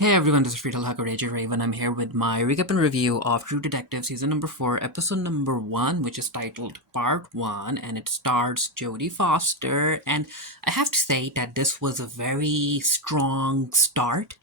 Hey everyone, this is Friedel Hakoreja Raven. I'm here with my recap and review of True Detective Season number 4, Episode number 1, which is titled Part 1, and it stars Jodie Foster. And I have to say that this was a very strong start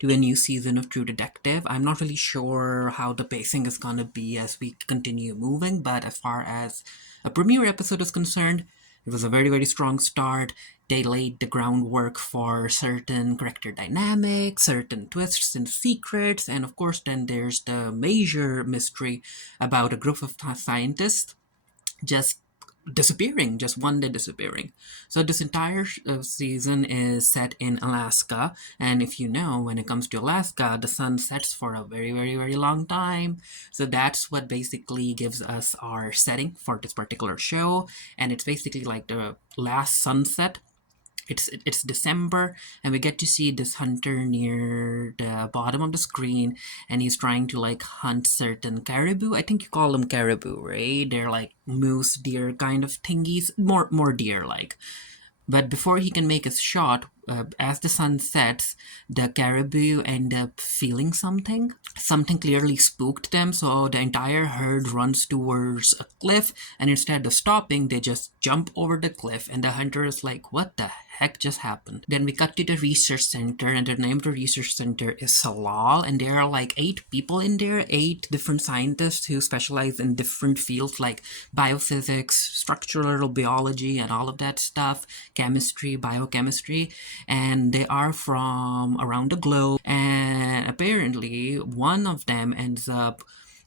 to a new season of True Detective. I'm not really sure how the pacing is gonna be as we continue moving, but as far as a premiere episode is concerned, it was a very, very strong start. They laid the groundwork for certain character dynamics, certain twists and secrets, and of course, then there's the major mystery about a group of scientists just disappearing, just one day disappearing. So this entire season is set in Alaska, and if you know, when it comes to Alaska, the sun sets for a very, very, very long time. So that's what basically gives us our setting for this particular show, and it's basically like the last sunset. It's December, and we get to see this hunter near the bottom of the screen, and he's trying to like hunt certain caribou. I think you call them caribou, right? They're like moose deer kind of thingies, more deer like. But before he can make his shot, as the sun sets, the caribou end up feeling something. Something clearly spooked them, so the entire herd runs towards a cliff, and instead of stopping, they just jump over the cliff, and the hunter is like, what the heck just happened? Then we cut to the research center, and the name of the research center is Salal, and there are like 8 people in there, 8 different scientists who specialize in different fields like biophysics, structural biology, and all of that stuff, chemistry, biochemistry, and they are from around the globe. And apparently, one of them ends up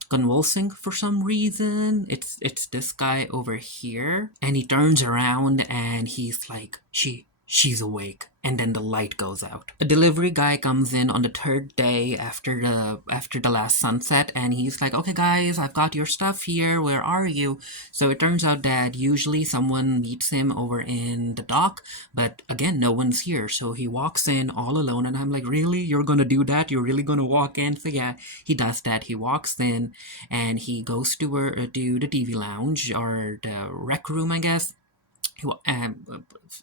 convulsing for some reason. It's this guy over here, and he turns around and he's like, she's awake, and then the light goes out. A delivery guy comes in on the third day after the last sunset, and he's like, okay guys, I've got your stuff here, where are you? So it turns out that usually someone meets him over in the dock, but again, no one's here. So he walks in all alone, and I'm like, really, you're gonna do that? You're really gonna walk in? So yeah, he does that. He walks in and he goes to the TV lounge, or the rec room, I guess.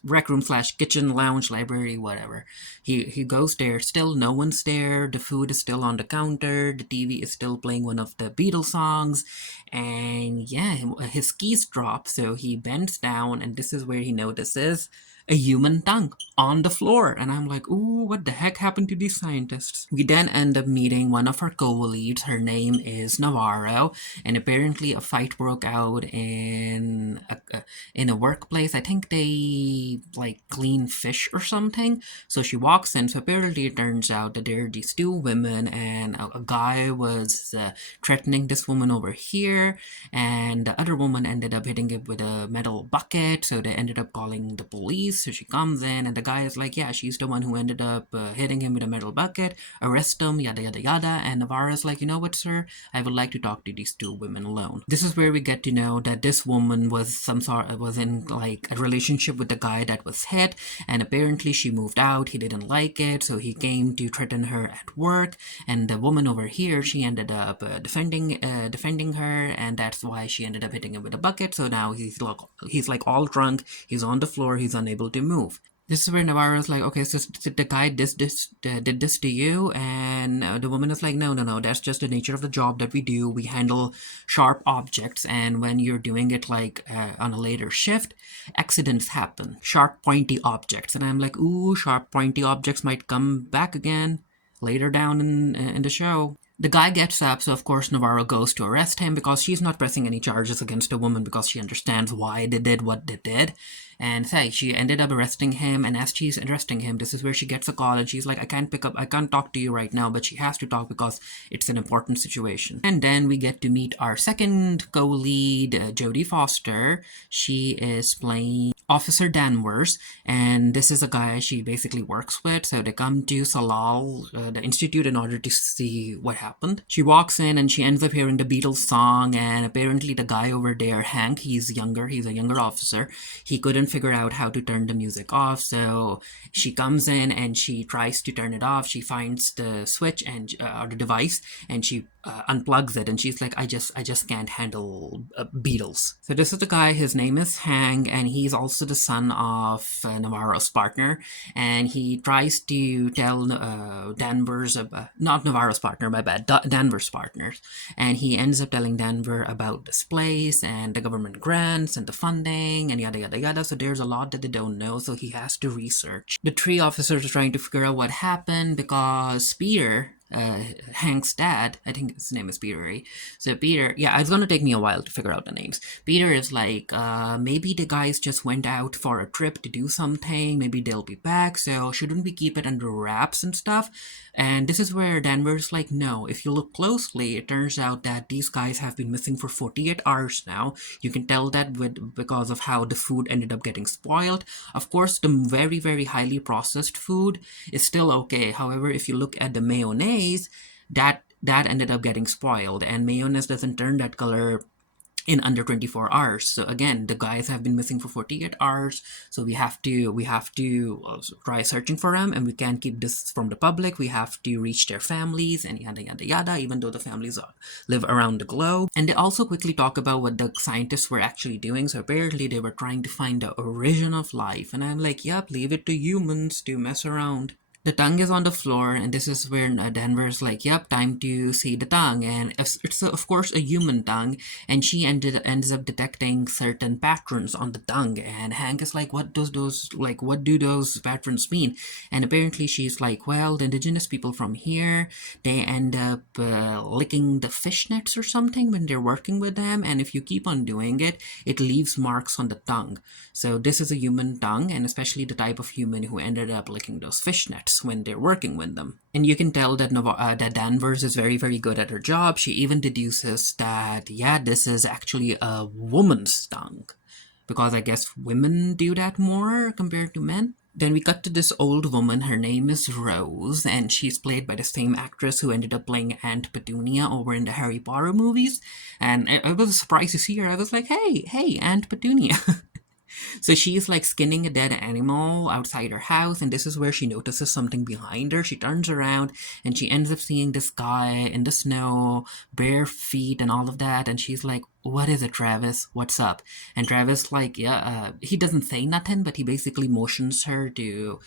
Rec room slash kitchen lounge library, whatever. He goes there. Still no one's there. The food is still on the counter. The TV is still playing one of the Beatles songs, and yeah, his keys drop. So he bends down, and this is where he notices a human tongue on the floor. And I'm like, ooh, what the heck happened to these scientists? We then end up meeting one of our co-leads. Her name is Navarro, and apparently a fight broke out in a workplace. I think they like clean fish or something. So she walks in. So apparently it turns out that there are these 2 women, and a guy was threatening this woman over here, and the other woman ended up hitting it with a metal bucket. So they ended up calling the police. So she comes in, and the guy is like, yeah, she's the one who ended up hitting him with a metal bucket. Arrest him, yada yada yada. And Navarro's like, you know what, sir? I would like to talk to these 2 women alone. This is where we get to know that this woman was in like a relationship with the guy that was hit, and apparently she moved out. He didn't like it, so he came to threaten her at work. And the woman over here, she ended up defending her, and that's why she ended up hitting him with a bucket. So now he's like all drunk. He's on the floor. He's unable to move. This is where Navarro's like, okay, so the guy did this to you, and the woman is like, no, that's just the nature of the job that we do. We handle sharp objects, and when you're doing it like on a later shift, accidents happen. Sharp, pointy objects, and I'm like, ooh, sharp, pointy objects might come back again later down in the show. The guy gets up, so of course Navarro goes to arrest him because she's not pressing any charges against the woman because she understands why they did what they did. And say, she ended up arresting him, and as she's arresting him, this is where she gets a call, and she's like, I can't talk to you right now, but she has to talk because it's an important situation. And then we get to meet our second co-lead, Jodie Foster. She is playing Officer Danvers, and this is a guy she basically works with. So they come to Salal, the institute, in order to see what happened. She walks in, and she ends up hearing the Beatles song, and apparently the guy over there, Hank, he's a younger officer. He couldn't figure out how to turn the music off, so she comes in and she tries to turn it off. She finds the switch and or the device, and she unplugs it, and she's like, I just can't handle beetles. So this is the guy. His name is Hank, and he's also the son of Navarro's partner. And he tries to tell Danvers about, not Navarro's partner, my bad, Danvers' partners. And he ends up telling Danvers about this place and the government grants and the funding and yada yada yada. So there's a lot that they don't know. So he has to research. The three officers are trying to figure out what happened because Peter, Hank's dad, I think his name is Peter, right? So Peter, yeah, it's gonna take me a while to figure out the names. Peter is like, maybe the guys just went out for a trip to do something, maybe they'll be back, so shouldn't we keep it under wraps and stuff? And this is where Danvers like, no, if you look closely, it turns out that these guys have been missing for 48 hours now. You can tell that because of how the food ended up getting spoiled. Of course, the very, very highly processed food is still okay. However, if you look at the mayonnaise, that ended up getting spoiled, and mayonnaise doesn't turn that color in under 24 hours. So again, the guys have been missing for 48 hours. So we have to try searching for them, and we can't keep this from the public. We have to reach their families and yada yada yada, even though the families live around the globe. And they also quickly talk about what the scientists were actually doing. So apparently they were trying to find the origin of life, and I'm like, yep, leave it to humans to mess around. The tongue is on the floor, and this is where Denver's like, "Yep, time to see the tongue." And it's of course a human tongue, and she ends up detecting certain patterns on the tongue. And Hank is like, what do those patterns mean?" And apparently she's like, "Well, the indigenous people from here, they end up licking the fishnets or something when they're working with them, and if you keep on doing it, it leaves marks on the tongue. So this is a human tongue, and especially the type of human who ended up licking those fishnets when they're working with them." And you can tell that that Danvers is very, very good at her job. She even deduces that, yeah, this is actually a woman's tongue, because I guess women do that more compared to men. Then we cut to this old woman. Her name is Rose, and she's played by the same actress who ended up playing Aunt Petunia over in the Harry Potter movies. And I was surprised to see her. I was like, hey, Aunt Petunia. So she's like skinning a dead animal outside her house, and this is where she notices something behind her. She turns around and she ends up seeing this guy in the snow, bare feet and all of that, and she's like, "What is it, Travis? What's up?" And Travis like, yeah, he doesn't say nothing, but he basically motions her to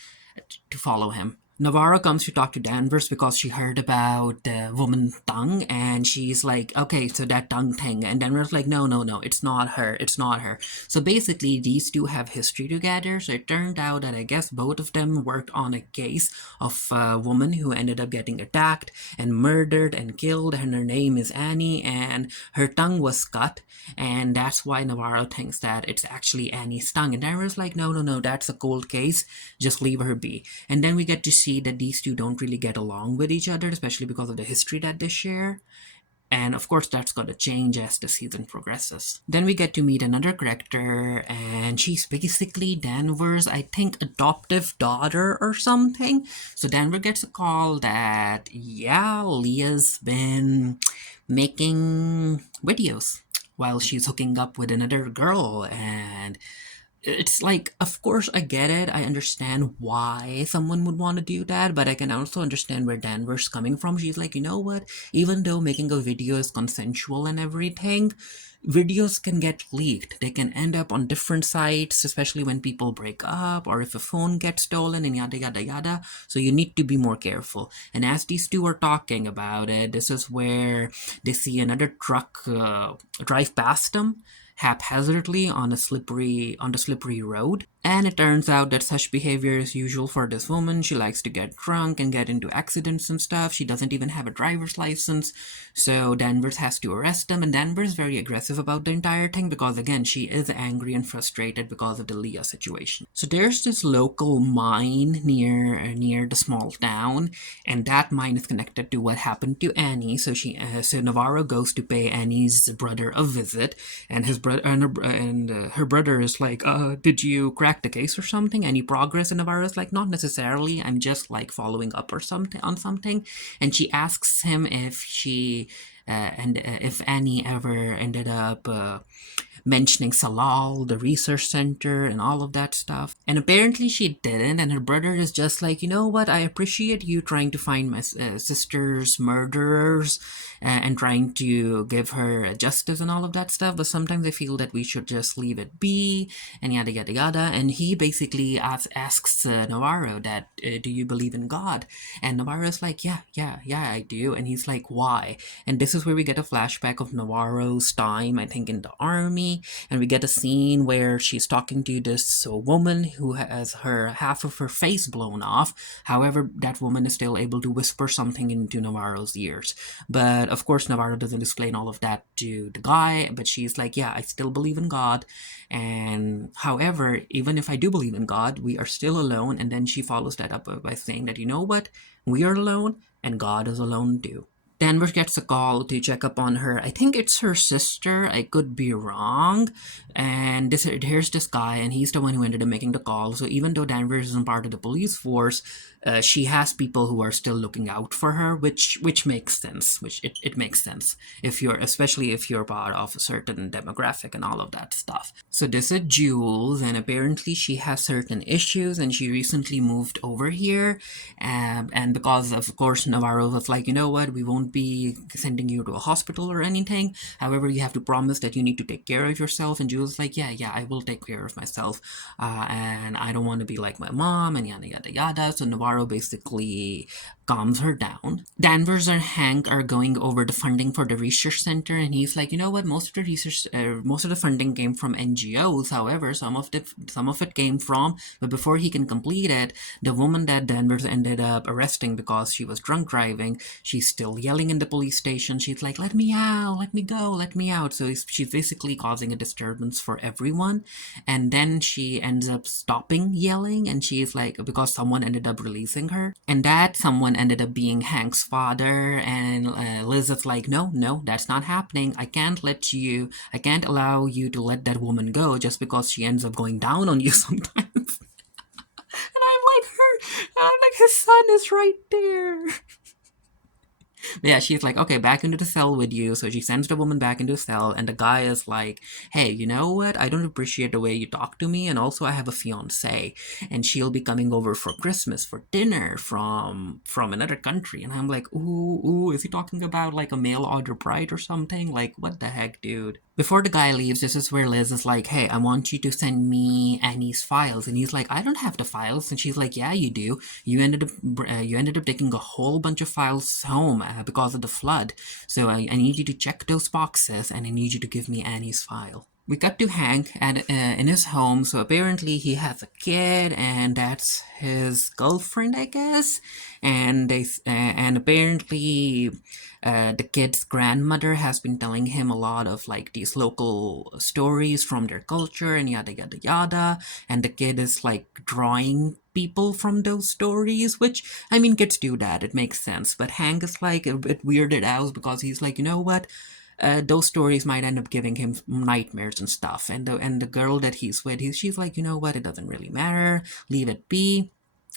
follow him. Navarro comes to talk to Danvers because she heard about the woman tongue, and she's like, okay, so that tongue thing. And Danvers like, no, it's not her, it's not her. So basically, these two have history together. So it turned out that I guess both of them worked on a case of a woman who ended up getting attacked and murdered and killed, and her name is Annie, and her tongue was cut, and that's why Navarro thinks that it's actually Annie's tongue. And Danvers like, no, that's a cold case, just leave her be. And then we get to see that these two don't really get along with each other, especially because of the history that they share. And of course, that's going to change as the season progresses. Then we get to meet another character, and she's basically Danvers, I think, adoptive daughter or something. So Danvers gets a call that, yeah, Leah's been making videos while she's hooking up with another girl, and it's like, of course, I get it. I understand why someone would want to do that, but I can also understand where Danvers coming from. She's like, you know what? Even though making a video is consensual and everything, videos can get leaked. They can end up on different sites, especially when people break up or if a phone gets stolen and yada yada yada. So you need to be more careful. And as these two are talking about it, this is where they see another truck drive past them haphazardly on the slippery road. And it turns out that such behavior is usual for this woman. She likes to get drunk and get into accidents and stuff. She doesn't even have a driver's license. So Danvers has to arrest them, and Danvers is very aggressive about the entire thing because, again, she is angry and frustrated because of the Leah situation. So there's this local mine near the small town, and that mine is connected to what happened to Annie. So so Navarro goes to pay Annie's brother a visit, and his brother and her brother is like, did you crack the case or something? Any progress? And Navarro's like, not necessarily, I'm just like following up or something on something. And she asks him if if Annie ever ended up mentioning Salal, the research center, and all of that stuff. And apparently she didn't, and her brother is just like, you know what, I appreciate you trying to find my sister's murderers and trying to give her justice and all of that stuff, but sometimes I feel that we should just leave it be, and yada yada yada. And he basically asks Navarro that, do you believe in God? And Navarro's like, yeah, I do. And he's like, why? And this is where we get a flashback of Navarro's time, I think, in the army, and we get a scene where she's talking to this woman who has her half of her face blown off. However, that woman is still able to whisper something into Navarro's ears. But of course, Navarro doesn't explain all of that to the guy, but she's like, yeah, I still believe in God. And however, even if I do believe in God, we are still alone. And then she follows that up by saying that, you know what? We are alone, and God is alone too. Danvers gets a call to check up on her. I think it's her sister. I could be wrong. And here's this guy, and he's the one who ended up making the call. So even though Danvers isn't part of the police force, she has people who are still looking out for her, which makes sense. It makes sense if you're, especially if you're part of a certain demographic and all of that stuff. So this is Jules, and apparently she has certain issues, and she recently moved over here. And because of course Navarro was like, you know what, we won't be sending you to a hospital or anything. However, you have to promise that you need to take care of yourself. And Jules like, yeah, I will take care of myself. And I don't want to be like my mom and yada yada yada. So Navarro basically calms her down. Danvers and Hank are going over the funding for the research center, and he's like, you know what, most of the funding came from NGOs. However, some of it came from, but before he can complete it, the woman that Danvers ended up arresting because she was drunk driving, she's still yelling in the police station. She's like, let me out, let me go, let me out. So she's basically causing a disturbance for everyone. And then she ends up stopping yelling, and she's like, because someone ended up releasing her, and that someone ended up being Hank's father. And Liz is like, no, that's not happening. I can't allow you to let that woman go just because she ends up going down on you sometimes. And I'm like, his son is right there. Yeah, she's like, okay, back into the cell with you. So she sends the woman back into the cell, and the guy is like, hey, you know what? I don't appreciate the way you talk to me, and also I have a fiance, and she'll be coming over for Christmas for dinner from another country. And I'm like, ooh, is he talking about like a mail order bride or something? Like, what the heck, dude? Before the guy leaves, this is where Liz is like, hey, I want you to send me Annie's files. And he's like, I don't have the files. And she's like, yeah, you do. You ended up taking a whole bunch of files home because of the flood. So I need you to check those boxes, and I need you to give me Annie's file. We cut to Hank in his home. So apparently he has a kid, and that's his girlfriend, I guess. And apparently the kid's grandmother has been telling him a lot of like these local stories from their culture and yada yada yada. And the kid is like drawing people from those stories, which, I mean, kids do that. It makes sense. But Hank is like a bit weirded out because he's like, you know what? Those stories might end up giving him nightmares and stuff. And the girl that he's with, she's like, you know what? It doesn't really matter. Leave it be.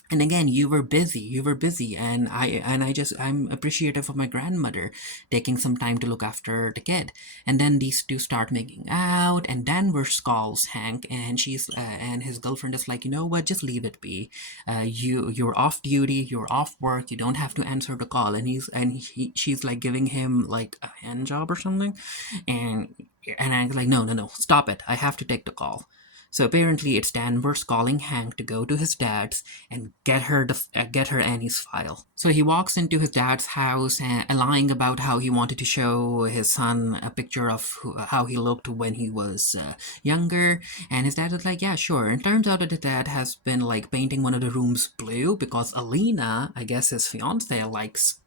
And again, you were busy, and I'm appreciative of my grandmother taking some time to look after the kid. And then these two start making out, and Danvers calls Hank, and and his girlfriend is like, you know what, just leave it be. You're off duty, you're off work, you don't have to answer the call. And she's like giving him like a hand job or something, and I'm like, no, stop it, I have to take the call. So apparently it's Danvers calling Hank to go to his dad's and get her Annie's file. So he walks into his dad's house and lying about how he wanted to show his son a picture of how he looked when he was younger. And his dad is like, yeah, sure. And it turns out that his dad has been like painting one of the rooms blue because Alina, I guess his fiance, likes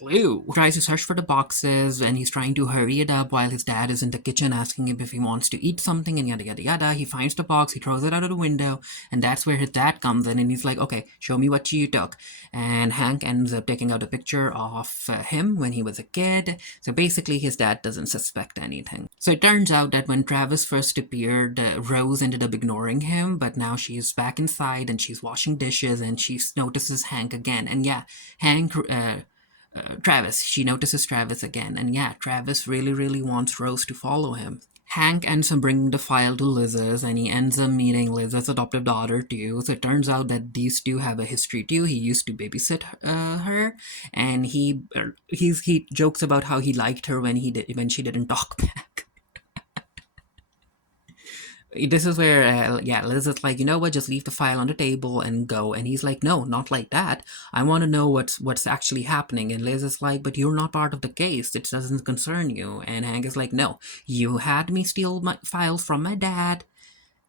blue. He tries to search for the boxes, and he's trying to hurry it up while his dad is in the kitchen asking him if he wants to eat something and yada yada yada. He finds the box, he throws it out of the window, and that's where his dad comes in, and he's like, okay, show me what you took. And Hank ends up taking out a picture of him when he was a kid. So basically his dad doesn't suspect anything. So it turns out that when Travis first appeared, Rose ended up ignoring him, but now she's back inside and she's washing dishes, and she notices Hank again. And yeah, Travis. She notices Travis again, and yeah, Travis really, really wants Rose to follow him. Hank ends up bringing the file to Liz's, and he ends up meeting Liz's adoptive daughter too. So it turns out that these two have a history too. He used to babysit her, and he jokes about how he liked her when she didn't talk back. This is where yeah, Liz is like, you know what, just leave the file on the table and go. And he's like, no, not like that. I want to know what's actually happening. And Liz is like, but you're not part of the case, it doesn't concern you. And Hank is like, no, you had me steal my files from my dad,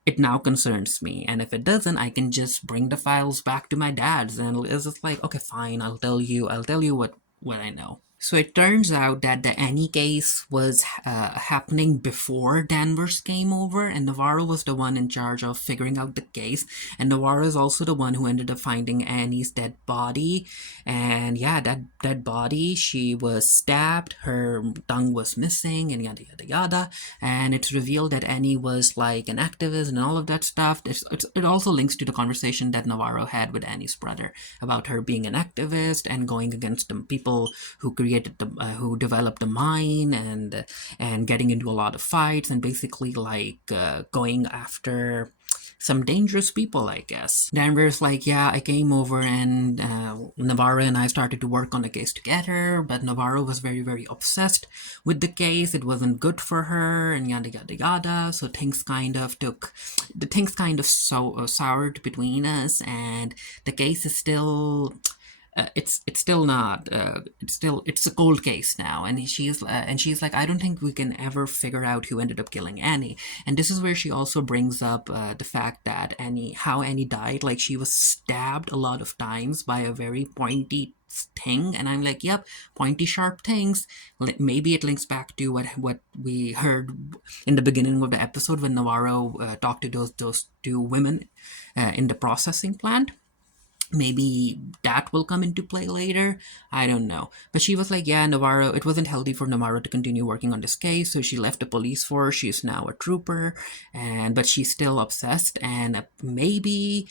it now concerns me, and if it doesn't, I can just bring the files back to my dad's. And Liz is like, okay, fine, I'll tell you what I know. So it turns out that the Annie case was happening before Danvers came over, and Navarro was the one in charge of figuring out the case. And Navarro is also the one who ended up finding Annie's dead body. And yeah, that dead body, she was stabbed, her tongue was missing, and yada yada yada. And it's revealed that Annie was like an activist and all of that stuff. It also links to the conversation that Navarro had with Annie's brother about her being an activist and going against the people who who developed the mine, and getting into a lot of fights, and basically like going after some dangerous people, I guess. Danvers like, yeah, I came over and Navarro and I started to work on the case together, but Navarro was very, very obsessed with the case. It wasn't good for her, and yada yada yada. So things kind of soured between us, and the case is still it's still not it's a cold case now. And she's like, I don't think we can ever figure out who ended up killing Annie. And this is where she also brings up the fact that how Annie died, like she was stabbed a lot of times by a very pointy thing. And I'm like, yep, pointy sharp things. Maybe it links back to what we heard in the beginning of the episode when Navarro talked to those two women in the processing plant. Maybe that will come into play later. I don't know. But she was like, yeah, Navarro, it wasn't healthy for Navarro to continue working on this case, so she left the police force. She's now a trooper, but she's still obsessed. And maybe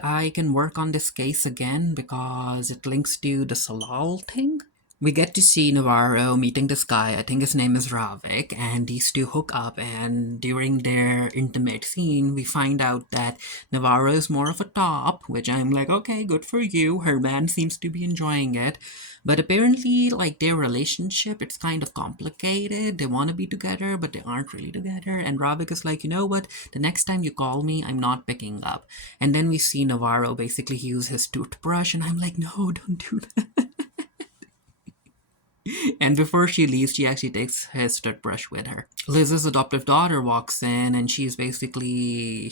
I can work on this case again because it links to the Salal thing. We get to see Navarro meeting this guy, I think his name is Ravik, and these two hook up, and during their intimate scene, we find out that Navarro is more of a top, which I'm like, okay, good for you, her man seems to be enjoying it. But apparently, like, their relationship, it's kind of complicated. They want to be together, but they aren't really together. And Ravik is like, you know what? The next time you call me, I'm not picking up. And then we see Navarro basically use his toothbrush, and I'm like, no, don't do that. And before she leaves, she actually takes his toothbrush with her. Liz's adoptive daughter walks in, and she basically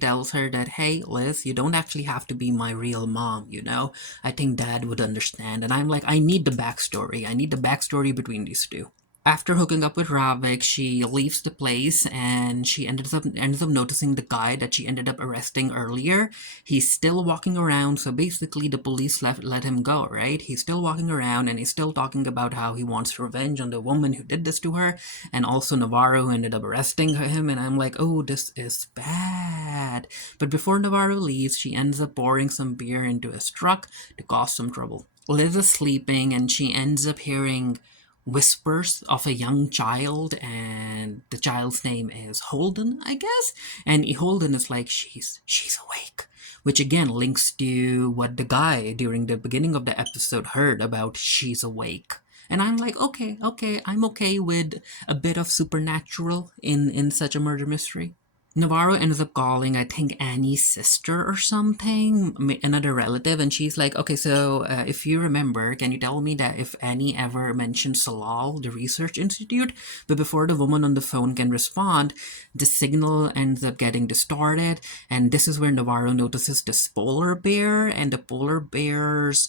tells her that, hey, Liz, you don't actually have to be my real mom, you know? I think Dad would understand. And I'm like, I need the backstory. I need the backstory between these two. After hooking up with Ravik, she leaves the place, and she ends up noticing the guy that she ended up arresting earlier. He's still walking around, so basically the police let him go, right? He's still walking around, and he's still talking about how he wants revenge on the woman who did this to her, and also Navarro who ended up arresting him. And I'm like, oh, this is bad. But before Navarro leaves, she ends up pouring some beer into his truck to cause some trouble. Liz is sleeping, and she ends up hearing whispers of a young child, and the child's name is Holden, I guess. And Holden is like, she's awake, which again links to what the guy during the beginning of the episode heard about she's awake. And I'm like, okay, I'm okay with a bit of supernatural in such a murder mystery. Navarro ends up calling, I think, Annie's sister or something, another relative, and she's like, okay, so if you remember, can you tell me that if Annie ever mentioned Salal, the research institute? But before the woman on the phone can respond, the signal ends up getting distorted, and this is where Navarro notices this polar bear, and the polar bear's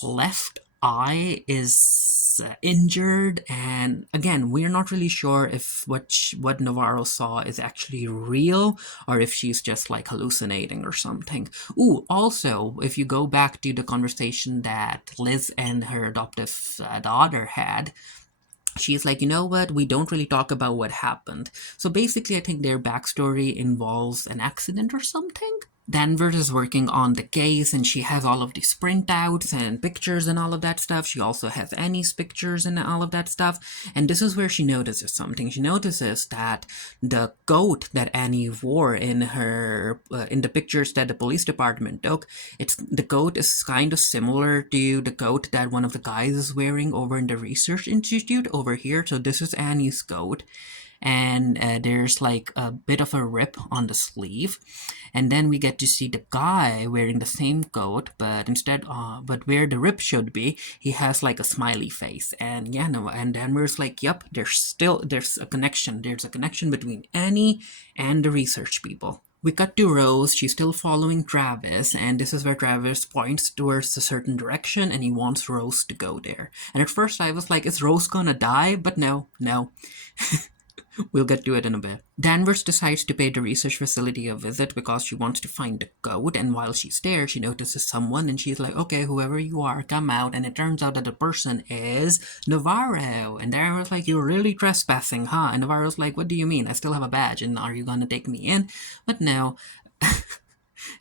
left eye is injured. And again, we're not really sure if what Navarro saw is actually real, or if she's just like hallucinating or something. Ooh, also, if you go back to the conversation that Liz and her adoptive daughter had, she's like, you know what, we don't really talk about what happened. So basically, I think their backstory involves an accident or something. Danvers is working on the case and she has all of these printouts and pictures and all of that stuff. She also has Annie's pictures and all of that stuff. And this is where she notices something. She notices that the coat that Annie wore in the pictures that the police department took, the coat is kind of similar to the coat that one of the guys is wearing over in the research institute over here. So this is Annie's coat, and there's like a bit of a rip on the sleeve, and then we get to see the guy wearing the same coat, but where the rip should be, he has like a smiley face. And yeah, no, and Danvers like, yep, there's a connection. There's a connection between Annie and the research people. We cut to Rose. She's still following Travis, and this is where Travis points towards a certain direction and he wants Rose to go there. And at first I was like, is Rose gonna die? But no, no. We'll get to it in a bit. Danvers decides to pay the research facility a visit because she wants to find the code, and while she's there, she notices someone and she's like, okay, whoever you are, come out. And it turns out that the person is Navarro. And Danvers like, you're really trespassing, huh? And Navarro's like, what do you mean? I still have a badge, and are you gonna take me in? But no.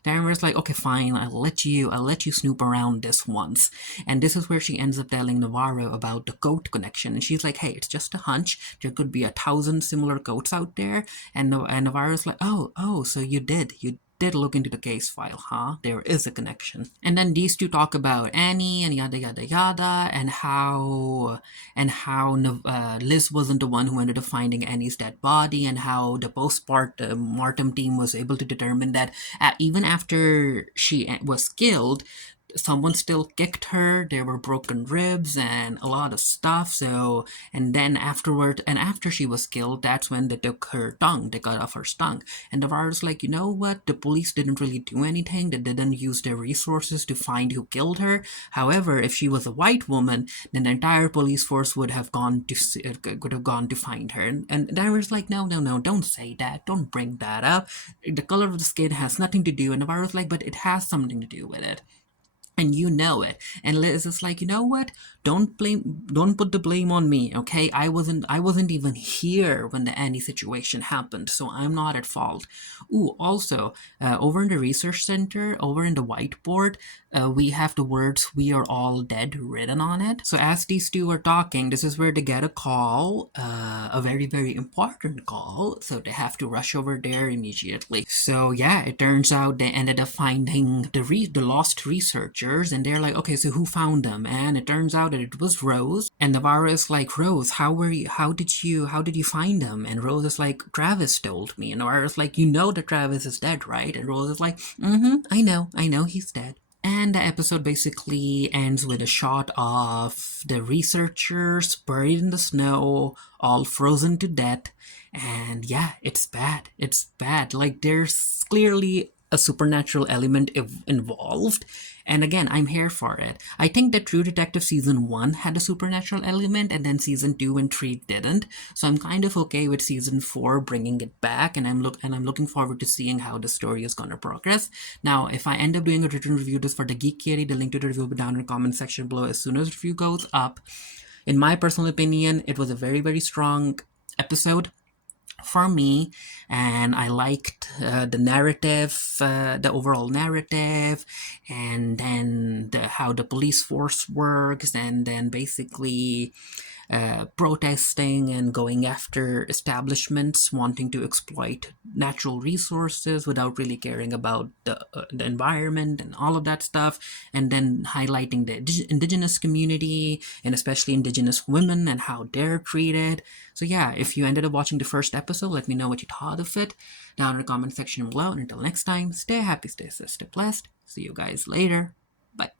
Danvers like, okay, fine, I'll let you snoop around this once. And this is where she ends up telling Navarro about the coat connection. And she's like, hey, it's just a hunch. There could be 1,000 similar coats out there. And Navarro's like, oh, so you did look into the case file, huh? There is a connection. And then these two talk about Annie and yada yada yada, and how Liz wasn't the one who ended up finding Annie's dead body, and how the post-mortem team was able to determine that even after she was killed, someone still kicked her. There were broken ribs and a lot of stuff. So, and then after she was killed, that's when they took her tongue. They cut off her tongue. And Navarro's like, you know what? The police didn't really do anything. They didn't use their resources to find who killed her. However, if she was a white woman, then the entire police force would have gone to find her. And Navarro's like, no, don't say that. Don't bring that up. The color of the skin has nothing to do. And Navarro's like, but it has something to do with it. And you know it. And Liz is like, you know what? Don't put the blame on me, okay? I wasn't even here when the Annie situation happened, so I'm not at fault. Ooh, also, over in the research center, over in the whiteboard, we have the words "We are all dead" written on it. So as these two are talking, this is where they get a call, a very, very important call, so they have to rush over there immediately. So yeah, it turns out they ended up finding the lost researchers, and they're like, okay, so who found them? And it turns out that it was Rose. And Navarro is like, Rose, how did you find them? And Rose is like, Travis told me. And Navarro is like, you know that Travis is dead, right? And Rose is like, I know he's dead. And the episode basically ends with a shot of the researchers buried in the snow, all frozen to death. And yeah, it's bad. It's bad. Like, there's clearly a supernatural element involved. And again, I'm here for it. I think that True Detective Season 1 had a supernatural element, and then Season 2 and 3 didn't. So I'm kind of okay with Season 4 bringing it back, and I'm looking forward to seeing how the story is gonna progress. Now, if I end up doing a written review just for the Geek Kitty, the link to the review will be down in the comment section below as soon as the review goes up. In my personal opinion, it was a very, very strong episode for me, and I liked the narrative, the overall narrative, and then how the police force works, and then basically protesting and going after establishments wanting to exploit natural resources without really caring about the environment and all of that stuff, and then highlighting the indigenous community and especially indigenous women and how they're treated. So yeah, if you ended up watching the first episode, let me know what you thought of it down in the comment section below. And until next time, stay happy, stay safe, stay blessed. See you guys later. Bye.